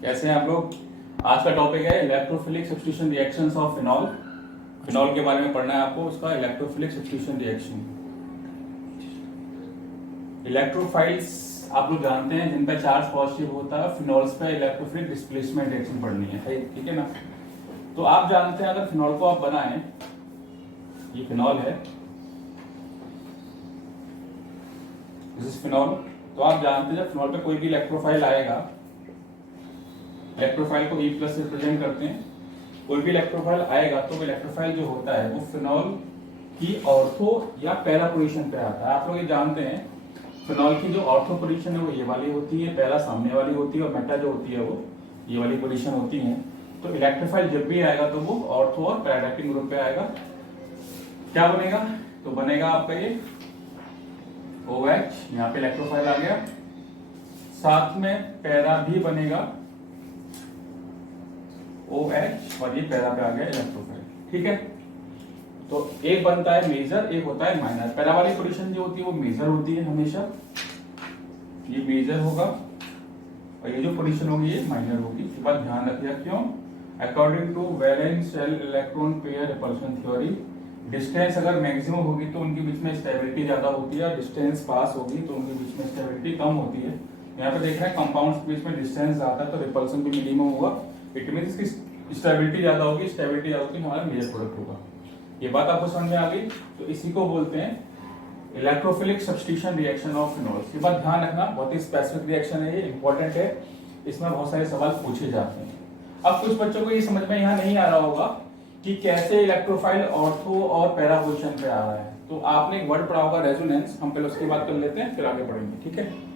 कैसे हैं आप लोग। आज का टॉपिक है electrophilic substitution reactions of phenol. Phenol के बारे में पढ़ना है आपको, उसका इलेक्ट्रोफिलिक सब्स्टिट्यूशन रिएक्शन। इलेक्ट्रोफाइल्स आप लोग जानते हैं जिन पर चार्ज पॉजिटिव होता है, फिनॉल्स पे इलेक्ट्रोफिलिक डिस्प्लेसमेंट रिएक्शन पढ़नी है, ठीक है ना। तो आप जानते हैं अगर फिनॉल को आप बनाएं, ये फिनॉल है, दिस इज फिनॉल। तो आप जानते हैं जब फिनॉल पे कोई भी इलेक्ट्रोफाइल आएगा, इलेक्ट्रोफाइल को E प्लस से रिप्रेजेंट करते हैं, कोई भी इलेक्ट्रोफाइल आएगा तो वो इलेक्ट्रोफाइल जो होता है वो फिनॉल की ऑर्थो या पैरा पोजीशन पे आता है। आप लोग ये जानते हैं फिनॉल की जो ऑर्थो पोजीशन है वो ये वाली होती है, पैरा सामने वाली होती है, और मेटा जो होती है वो ये वाली पोजीशन होती है। तो इलेक्ट्रोफाइल जब भी आएगा तो वो ऑर्थो और पैराडाइपिंग ग्रुप पे आएगा। क्या बनेगा? तो बनेगा आपका ये OH, यहाँ पे इलेक्ट्रोफाइल आ गया, साथ में पैरा भी बनेगा OH, और ये पैरा पे आ गया इलेक्ट्रोफाइल, ठीक है। तो एक बनता है मेजर, एक होता है माइनर। पैरा वाली पोजीशन जो होती है वो मेजर होती है हमेशा, ये मेजर होगा, और ये जो पोजीशन होगी ये माइनर होगी। इसके बाद ध्यान रखिएगा, क्यों? According to valence shell electron pair repulsion theory, distance अगर मैक्सिमम होगी तो उनके बीच में स्टेबिलिटी ज्यादा होती है, डिस्टेंस पास होगी तो उनके बीच में स्टेबिलिटी कम होती है। यहाँ पे देख रहे हैं कंपाउंड्स के बीच में डिस्टेंस ज्यादा है तो रिपल्सन भी मिनिमम होगा, इट मीन इसकी स्टेबिलिटी ज्यादा होगी, स्टेबिलिटी ज्यादा होगी, हमारा मेजर प्रोडक्ट होगा। ये बात आपको समझ में आ गई? तो इसी को बोलते हैं electrophilic substitution reaction of phenols. ये बात ध्यान रखना, बहुत ही स्पेसिफिक रिएक्शन है, ये इंपॉर्टेंट है, इसमें बहुत सारे सवाल पूछे जाते हैं। अब कुछ बच्चों को ये समझ में यहाँ नहीं आ रहा होगा कि कैसे इलेक्ट्रोफाइल ऑर्थो और पैरा पोजीशन पे आ रहा है। तो आपने एक वर्ड पढ़ा होगा रेजोनेंस, हम पहले उसकी बात कर लेते हैं फिर आगे बढ़ेंगे, ठीक है।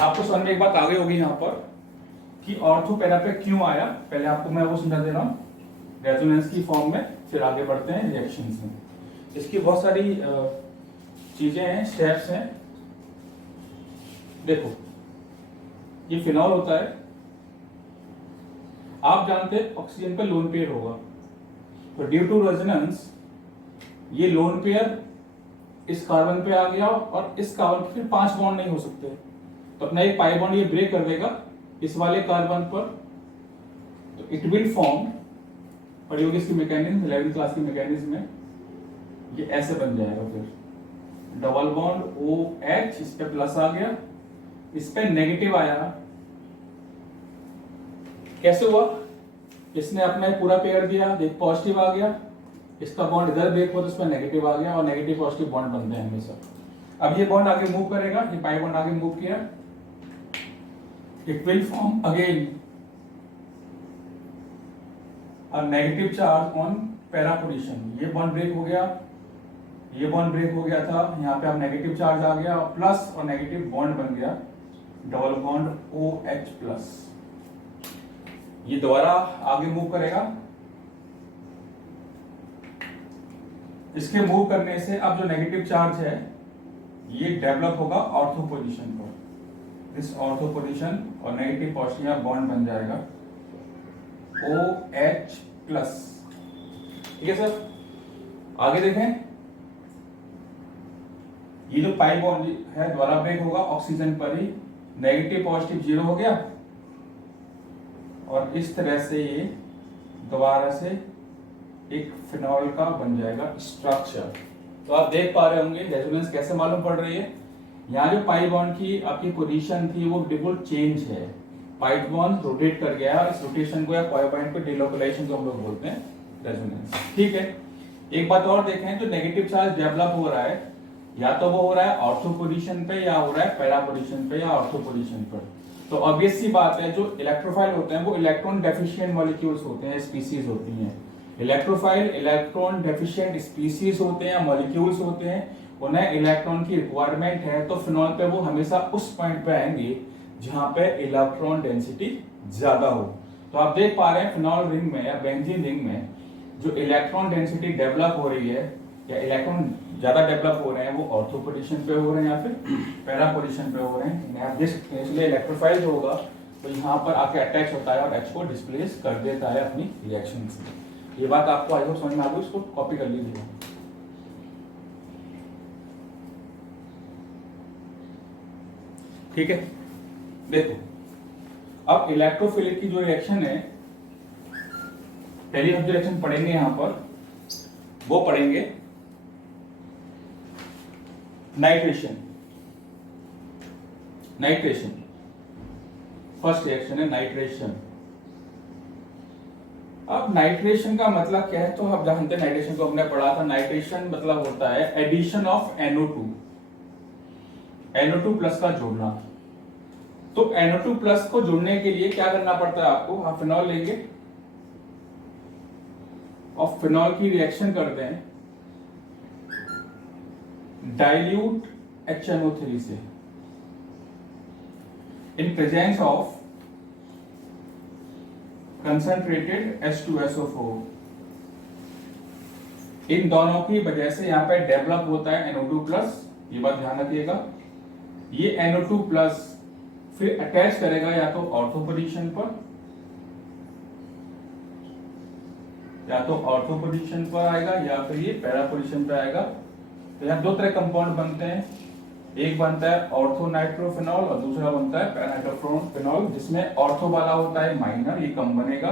आपको समझ में एक बात आ गई होगी यहाँ पर कि ऑर्थो पैरा पे क्यों आया, पहले आपको मैं वो समझा दे रहा हूँ रेजोनेंस की फॉर्म में, फिर आगे बढ़ते हैं रिएक्शंस में। इसकी बहुत सारी चीजें हैं, स्टेप्स हैं। देखो ये फिनॉल होता है, आप जानते हैं ऑक्सीजन पे लोन पेयर होगा, तो ड्यू टू रेजोनेंस ये लोन पेयर इस कार्बन पे आ गया और इस कार्बन पे फिर 5 बॉन्ड नहीं हो सकते, तो अपना एक पाई बॉन्ड ये ब्रेक कर देगा इस वाले कार्बन पर, तो इट विल फॉर्म, पढ़ी होगी इसकी मैकेनिज्म 11वीं क्लास की मैकेनिज्म में, ये ऐसे बन जाएगा, फिर डबल बॉन्ड OH, इस पे प्लस आ गया, इस पे नेगेटिव आया। कैसे हुआ? इसने अपना पूरा पेयर दिया, एक पॉजिटिव आ गया, इसका बॉन्ड इधर ब्रेक हुआ तो इसमें नेगेटिव आ गया, और नेगेटिव पॉजिटिव बॉन्ड बनते हैं हमेशा। अब ये बॉन्ड आगे मूव करेगा, ये पाई बॉन्ड आगे मूव किया, it will form again a negative charge on para position. ये बॉन्ड ब्रेक हो गया, ये बॉन्ड ब्रेक हो गया था, यहाँ पे अब नेगेटिव चार्ज आ गया, प्लस और नेगेटिव बॉन्ड बन गया, डबल बॉन्ड OH प्लस। ये दोबारा आगे मूव करेगा, इसके मूव करने से अब जो नेगेटिव चार्ज है ये डेवलप होगा ऑर्थो पोजीशन पर, दिस ऑर्थो पोजीशन, और नेगेटिव पॉजिटिव यहाँ बॉन्ड बन जाएगा OH प्लस, ठीक है सर। आगे देखें, ये जो पाई बॉन्ड है दोबारा ब्रेक होगा ऑक्सीजन पर ही, नेगेटिव पॉजिटिव 0 हो गया, और इस तरह से ये दोबारा से एक फिनॉल का बन जाएगा स्ट्रक्चर। तो आप देख पा रहे होंगे रेजोनेंस कैसे मालूम पड़ रही है। यहाँ जो पाई बॉन्ड की आपकी पोजीशन थी वो बिल्कुल चेंज है, पाई बॉन्ड रोटेट कर गया, इस रोटेशन को या पाई बॉन्ड को डिलोकलाइजेशन को हम लोग बोलते हैं रेजोनेंस, ठीक है। एक बात और देखें, जो नेगेटिव चार्ज डेवलप हो रहा है या तो वो हो रहा है ऑर्थो पोजीशन पे, या हो रहा है पैरा पोजीशन पे, या ऑर्थो पोजीशन पर। तो ऑब्वियस सी बात है, जो इलेक्ट्रोफाइल होते हैं वो इलेक्ट्रॉन डेफिशिएंट मॉलिक्यूल्स होते हैं, स्पीसीज होती हैं। इलेक्ट्रोफाइल इलेक्ट्रॉन डेफिशिएंट स्पीसीज होते हैं, मॉलिक्यूल्स होते हैं, उन्हें इलेक्ट्रॉन की रिक्वायरमेंट है, तो फिनॉल पे वो हमेशा उस पॉइंट पे आएंगे जहां पे इलेक्ट्रॉन डेंसिटी ज्यादा हो। तो आप देख पा रहे हैं फिनॉल रिंग में या बेंजीन रिंग में जो इलेक्ट्रॉन डेंसिटी डेवलप हो रही है या इलेक्ट्रॉन ज्यादा डेवलप हो रहे हैं वो ऑर्थो पोजीशन पे हो रहे हैं या फिर पैरा पोजीशन पे हो रहे हैं। आप देख सकते हैं, इसलिए इलेक्ट्रोफाइल जो होगा तो यहाँ पर आके अटैच होता है और H को डिस्प्लेस कर देता है अपनी रिएक्शन से। ये बात आपको आई होप समझ में आ गई, इसको कॉपी कर लीजिएगा। ठीक है, देखो अब इलेक्ट्रोफिलिक की जो रिएक्शन है, पहली हम जो रिएक्शन पढ़ेंगे यहां पर वो पढ़ेंगे नाइट्रेशन। नाइट्रेशन फर्स्ट रिएक्शन है नाइट्रेशन। अब नाइट्रेशन का मतलब क्या है, तो आप जानते हैं नाइट्रेशन को हमने पढ़ा था। नाइट्रेशन मतलब होता है addition of NO2, NO2 plus का जोड़ना। तो NO2 प्लस को जोड़ने के लिए क्या करना पड़ता है आपको, आप फिनॉल लेंगे और फिनॉल की रिएक्शन करते हैं डाइल्यूट HNO3 से in presence of concentrated H2SO4। इन दोनों की वजह से यहां पे डेवलप होता है NO2 प्लस। ये बात ध्यान रखिएगा, ये NO2 प्लस फिर अटैच करेगा या तो ऑर्थो पोजीशन पर, या तो ऑर्थो पोजीशन पर आएगा या फिर ये पैरा पोजीशन पर आएगा। तो यहाँ दो तरह कंपाउंड बनते हैं, एक बनता है ऑर्थो नाइट्रोफिनॉल और दूसरा बनता है पैरानाइट्रोफिनॉल, जिसमें ऑर्थो वाला होता है माइनर, ये कम बनेगा,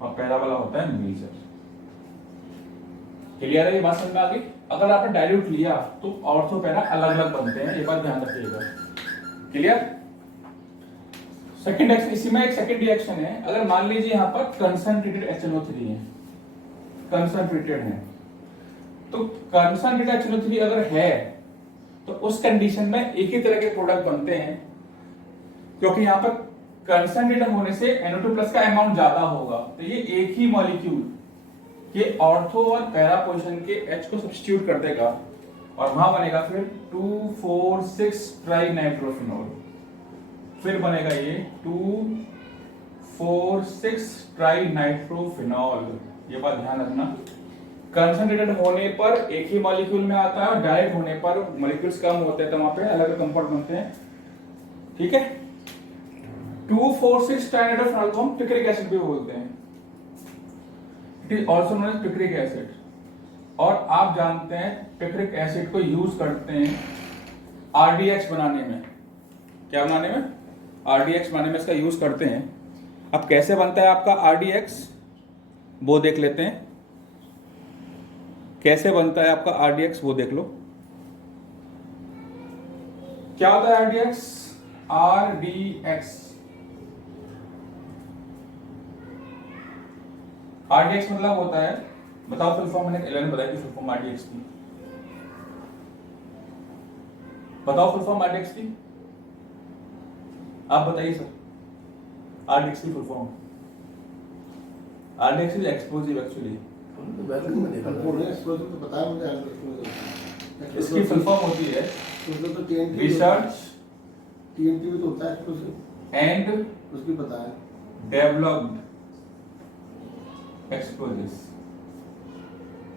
और पैरा वाला होता है मेजर। क्लियर है ये बात समझ में आ गई? अगर आपने डाइल्यूट लिया तो ऑर्थो पैरा अलग अलग बनते हैं, ये बात ध्यान रखिएगा। क्लियर? सेकंड रिएक्शन, इसी में एक सेकंड रिएक्शन है। अगर मान लीजिए यहां पर कंसंट्रेटेड HNO3 है, कंसंट्रेटेड है, तो कंसंट्रेटेड HNO3 अगर है तो उस कंडीशन में एक ही तरह के प्रोडक्ट बनते हैं, क्योंकि यहां पर कंसंट्रेटेड होने से NO2 प्लस का अमाउंट ज्यादा होगा। तो ये एक ही मॉलिक्यूल ये ऑर्थो और पैरा पोजीशन के H को सब्स्टिट्यूट कर देगा और वहां बनेगा फिर 2,4,6 ट्राइनाइट्रोफिनॉल। फिर बनेगा ये 2,4,6 ट्राइनाइट्रोफिनॉल। ये बात ध्यान रखना, कंसंट्रेटेड होने पर एक ही मॉलिक्यूल में आता है और डायरेक्ट होने पर मॉलिक्यूल्स कम होते हैं, तो वहां पे अलग अलग कंपाउंड बनते हैं। ठीक है, 2,4,6 ट्राइनाइट्रोफिनॉल को हम पिक्रिक एसिड भी बोलते हैं, it is also known as picric acid. और आप जानते हैं पिक्रिक एसिड को यूज करते हैं RDX बनाने में। क्या बनाने में? RDX बनाने में इसका यूज करते हैं। अब कैसे बनता है आपका RDX वो देख लेते हैं, कैसे बनता है आपका RDX वो देख लो। क्या होता है RDX? RDX मतलब होता है, बताओ फुल फॉर्म, मैंने 11 बताया कि फुल फॉर्म RDX की, बताओ फुल फॉर्म RDX की, आप बताइए सर। RDX की full form, RDX is explosive actually. इसकी फुल फॉर्म होती है रिसर्च TNT भी तो होता है एंड उसकी पता है डेवलप्ड एक्सप्लोजिव्स।